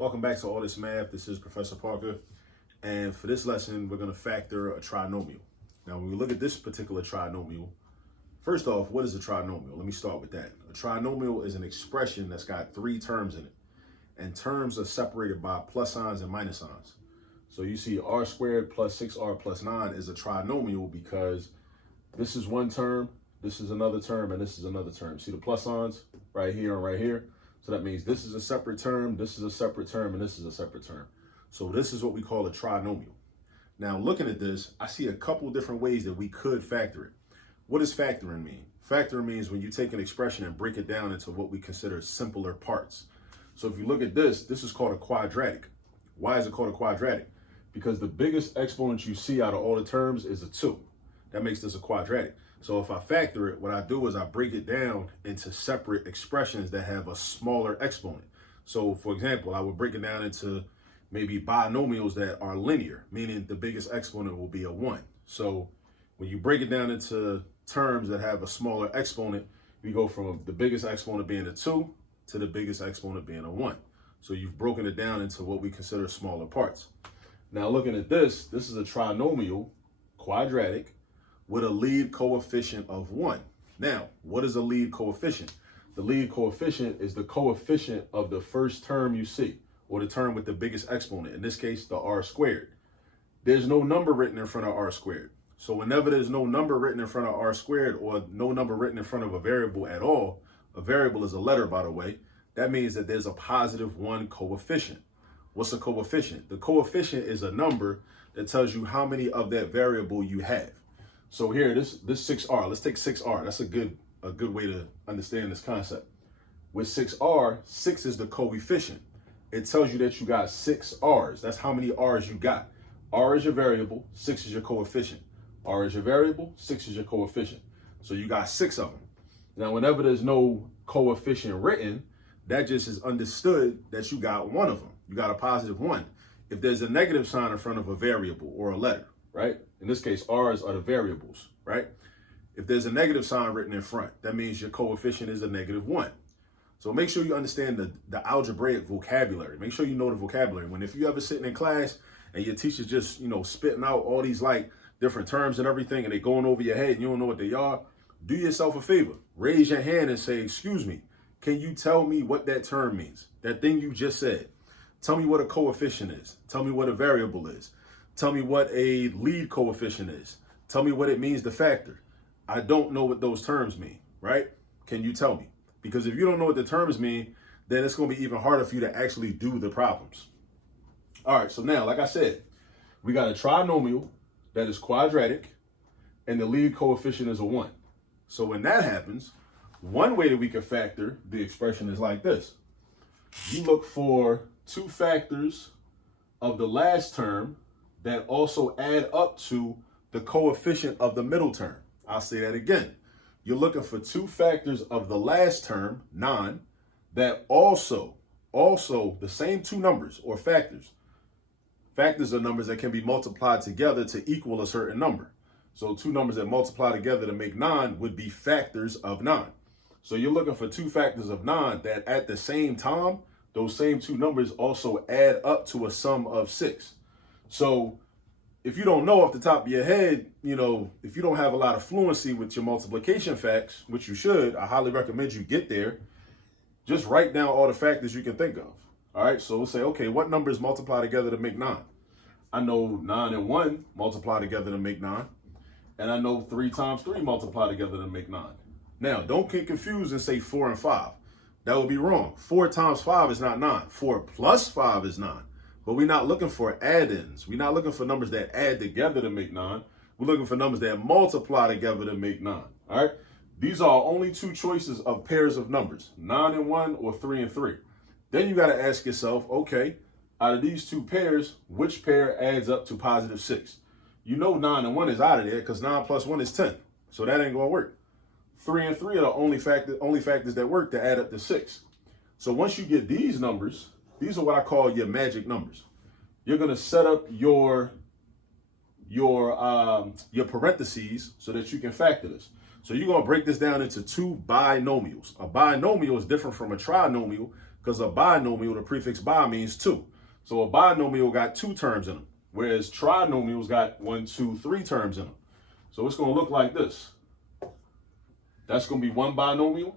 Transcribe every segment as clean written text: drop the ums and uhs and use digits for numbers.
Welcome back to All This Math. This is Professor Parker. And for this lesson, we're going to factor a trinomial. Now, when we look at this particular trinomial, first off, what is a trinomial? Let me start with that. A trinomial is an expression that's got three terms in it. And terms are separated by plus signs and minus signs. So you see r squared plus 6r plus 9 is a trinomial because this is one term, this is another term, and this is another term. See the plus signs right here and right here? So that means this is a separate term, this is a separate term, and this is a separate term. So this is what we call a trinomial. Now, looking at this, I see a couple different ways that we could factor it. What does factoring mean? Factoring means when you take an expression and break it down into what we consider simpler parts. So if you look at this, this is called a quadratic. Why is it called a quadratic? Because the biggest exponent you see out of all the terms is a 2. That makes this a quadratic. So if I factor it, what I do is I break it down into separate expressions that have a smaller exponent. So for example, I would break it down into maybe binomials that are linear, meaning the biggest exponent will be a 1. So when you break it down into terms that have a smaller exponent, we go from the biggest exponent being a 2 to the biggest exponent being a 1. So you've broken it down into what we consider smaller parts. Now looking at this is a trinomial, quadratic, with a lead coefficient of 1. Now, what is a lead coefficient? The lead coefficient is the coefficient of the first term you see, or the term with the biggest exponent, in this case, the r squared. There's no number written in front of r squared. So whenever there's no number written in front of r squared, or no number written in front of a variable at all, a variable is a letter, by the way, that means that there's a positive 1 coefficient. What's a coefficient? The coefficient is a number that tells you how many of that variable you have. So here, this 6r, let's take 6r. That's a good way to understand this concept. With 6r, 6 is the coefficient. It tells you that you got 6 r's. That's how many r's you got. R is your variable, 6 is your coefficient. R is your variable, 6 is your coefficient. So you got 6 of them. Now, whenever there's no coefficient written, that just is understood that you got one of them. You got a positive 1. If there's a negative sign in front of a variable or a letter, right? In this case, r's are the variables, right? If there's a negative sign written in front, that means your coefficient is a negative 1. So make sure you understand the algebraic vocabulary. Make sure you know the vocabulary. If you ever sitting in class and your teacher's just, spitting out all these like different terms and everything, and they going over your head and you don't know what they are, do yourself a favor. Raise your hand and say, excuse me, can you tell me what that term means? That thing you just said. Tell me what a coefficient is. Tell me what a variable is. Tell me what a lead coefficient is. Tell me what it means to factor. I don't know what those terms mean, right? Can you tell me? Because if you don't know what the terms mean, then it's going to be even harder for you to actually do the problems. All right, so now, like I said, we got a trinomial that is quadratic, and the lead coefficient is a 1. So when that happens, one way that we can factor the expression is like this. You look for 2 factors of the last term that also add up to the coefficient of the middle term. I'll say that again. You're looking for 2 factors of the last term, 9, that also the same 2 numbers or factors. Factors are numbers that can be multiplied together to equal a certain number. So 2 numbers that multiply together to make 9 would be factors of 9. So you're looking for 2 factors of 9 that at the same time, those same 2 numbers also add up to a sum of 6. So if you don't know off the top of your head, if you don't have a lot of fluency with your multiplication facts, which you should, I highly recommend you get there. Just write down all the factors you can think of. All right, so we'll say, okay, what numbers multiply together to make 9? I know 9 and 1 multiply together to make 9. And I know 3 times 3 multiply together to make 9. Now, don't get confused and say 4 and 5. That would be wrong. 4 times 5 is not 9. 4 plus 5 is 9. But we're not looking for add-ins. We're not looking for numbers that add together to make 9. We're looking for numbers that multiply together to make 9. All right? These are only 2 choices of pairs of numbers, 9 and 1 or 3 and 3. Then you got to ask yourself, okay, out of these 2 pairs, which pair adds up to positive 6? You know 9 and 1 is out of there because 9 plus 1 is 10. So that ain't going to work. 3 and 3 are the only factors that work to add up to 6. So once you get these numbers, these are what I call your magic numbers. You're going to set up your parentheses so that you can factor this. So you're going to break this down into two binomials. A binomial is different from a trinomial because a binomial, the prefix bi means two. So a binomial got two terms in them, whereas trinomials got 1, 2, 3 terms in them. So it's going to look like this. That's going to be one binomial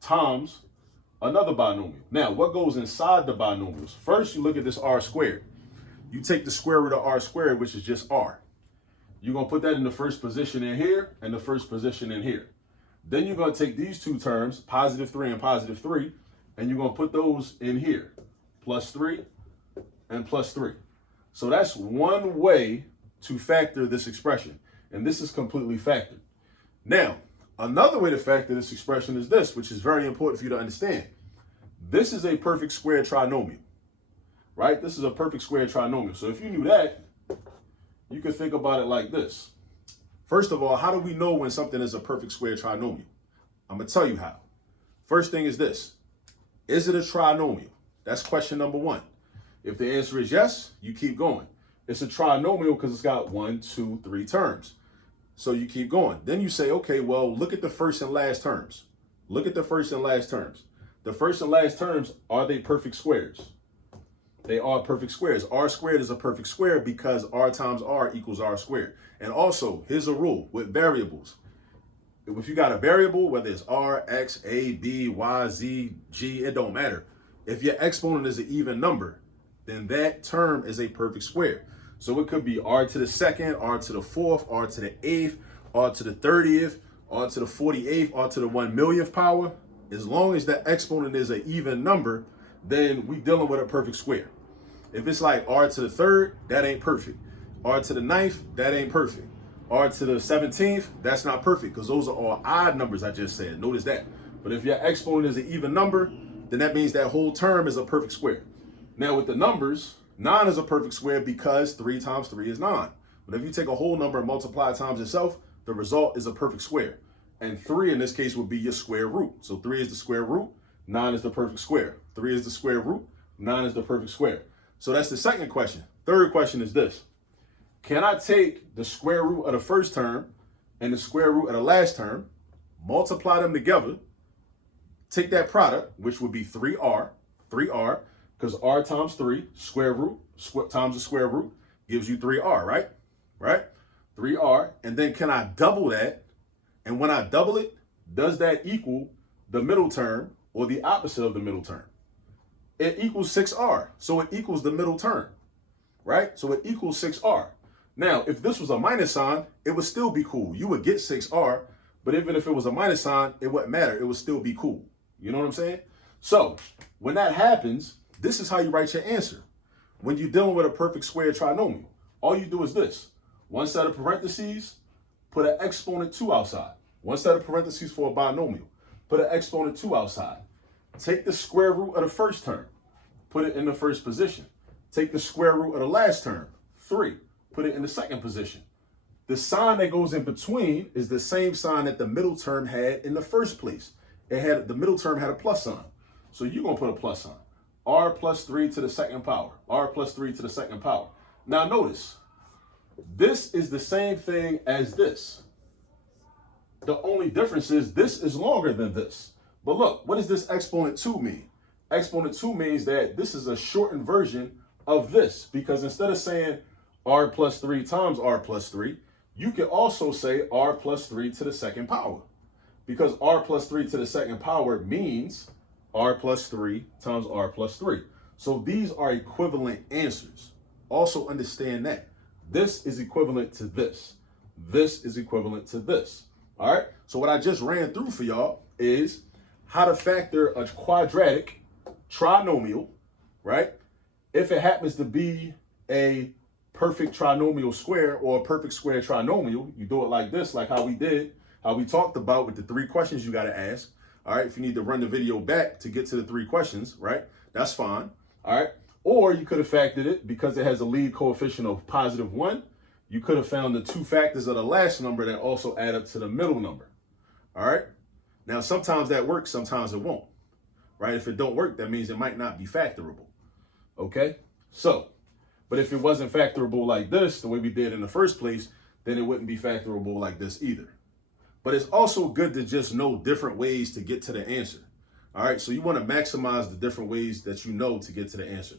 times another binomial. Now, what goes inside the binomials? First, you look at this r squared. You take the square root of r squared, which is just r. You're going to put that in the first position in here and the first position in here. Then you're going to take these two terms, positive 3 and positive 3, and you're going to put those in here, plus 3 and plus 3. So that's one way to factor this expression, and this is completely factored. Now, another way to factor this expression is this, which is very important for you to understand. This is a perfect square trinomial, right? This is a perfect square trinomial. So if you knew that, you could think about it like this. First of all, how do we know when something is a perfect square trinomial? I'm going to tell you how. First thing is this. Is it a trinomial? That's question number one. If the answer is yes, you keep going. It's a trinomial because it's got 1, 2, 3 terms. So you keep going. Then you say, okay, well, look at the first and last terms. Look at the first and last terms. The first and last terms, are they perfect squares? They are perfect squares. R squared is a perfect square because r times r equals r squared. And also, here's a rule with variables. If you got a variable, whether it's r, x, a, b, y, z, g, it don't matter. If your exponent is an even number, then that term is a perfect square. So it could be r to the second, r to the fourth, r to the eighth, r to the 30th, r to the 48th, r to the 1 millionth power. As long as that exponent is an even number, then we dealing with a perfect square. If it's like r to the third, that ain't perfect. R to the ninth, that ain't perfect. R to the 17th, that's not perfect because those are all odd numbers I just said. Notice that. But if your exponent is an even number, then that means that whole term is a perfect square. Now with the numbers, 9 is a perfect square because 3 times 3 is 9. But if you take a whole number and multiply it times itself, the result is a perfect square. And 3 in this case would be your square root. So 3 is the square root, 9 is the perfect square. 3 is the square root, 9 is the perfect square. So that's the second question. Third question is this. Can I take the square root of the first term and the square root of the last term, multiply them together, take that product, which would be 3r, because r times 3, square root, times the square root, gives you 3r, right? Right? 3r, and then can I double that? And when I double it, does that equal the middle term or the opposite of the middle term? It equals 6r, so it equals the middle term, right? So it equals 6r. Now, if this was a minus sign, it would still be cool. You would get 6r, but even if it was a minus sign, it wouldn't matter. It would still be cool. You know what I'm saying? So when that happens, this is how you write your answer. When you're dealing with a perfect square trinomial, all you do is this. One set of parentheses, put an exponent 2 outside. One set of parentheses for a binomial, put an exponent 2 outside. Take the square root of the first term, put it in the first position. Take the square root of the last term, 3, put it in the second position. The sign that goes in between is the same sign that the middle term had in the first place. The middle term had a plus sign. So you're going to put a plus sign. R plus 3 to the second power. R plus 3 to the second power. Now notice, this is the same thing as this. The only difference is this is longer than this. But look, what does this exponent 2 mean? Exponent 2 means that this is a shortened version of this, because instead of saying r plus 3 times r plus 3, you can also say r plus 3 to the second power, because r plus 3 to the second power means r plus 3 times r plus 3. So these are equivalent answers. Also understand that. This is equivalent to this. This is equivalent to this. All right. So what I just ran through for y'all is how to factor a quadratic trinomial, right? If it happens to be a perfect trinomial square or a perfect square trinomial, you do it like this, like how we talked about with the 3 questions you got to ask. All right. If you need to run the video back to get to the 3 questions, right? That's fine. All right. Or you could have factored it because it has a lead coefficient of +1. You could have found the 2 factors of the last number that also add up to the middle number. All right. Now, sometimes that works, sometimes it won't, right? If it don't work, that means it might not be factorable. Okay. So, but if it wasn't factorable like this, the way we did in the first place, then it wouldn't be factorable like this either. but it's also good to just know different ways to get to the answer. All right, so you want to maximize the different ways that you know to get to the answer.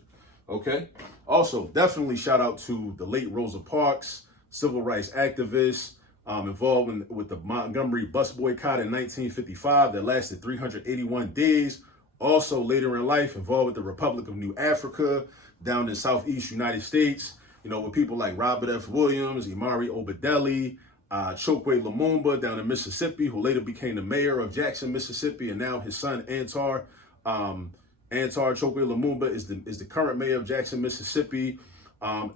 Okay. Also, definitely shout out to the late Rosa Parks, civil rights activist, involved with the Montgomery bus boycott in 1955 that lasted 381 days. Also, later in life, involved with the Republic of New Africa down in Southeast United States, you know, with people like Robert F. Williams, Imari Obadeli, Chokwe Lumumba down in Mississippi, who later became the mayor of Jackson, Mississippi, and now his son, Antar Chokwe Lumumba is the current mayor of Jackson, Mississippi.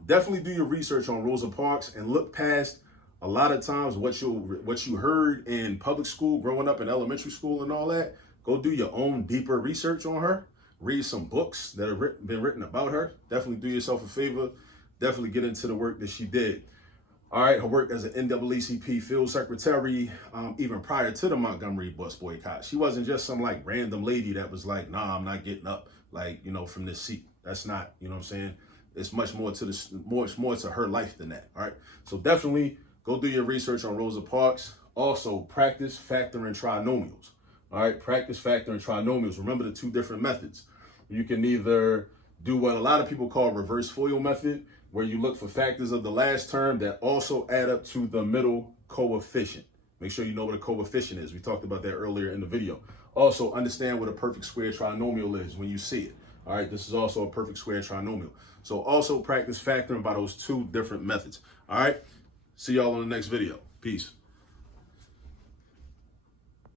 Definitely do your research on Rosa Parks and look past a lot of times what you heard in public school, growing up in elementary school and all that. Go do your own deeper research on her. Read some books that have been written about her. Definitely do yourself a favor. Definitely get into the work that she did. All right, her work as an NAACP field secretary, even prior to the Montgomery bus boycott. She wasn't just some like random lady that was like, nah, I'm not getting up, like, you know, from this seat. That's not, you know what I'm saying? It's much more to this, much more to her life than that. All right, so definitely go do your research on Rosa Parks. Also, practice factoring trinomials. All right, practice factoring trinomials. Remember the two different methods. You can either do what a lot of people call reverse FOIL method, where you look for factors of the last term that also add up to the middle coefficient. Make sure you know what a coefficient is. We talked about that earlier in the video. Also, understand what a perfect square trinomial is when you see it. All right, this is also a perfect square trinomial. So also practice factoring by those two different methods. All right, see y'all on the next video. Peace.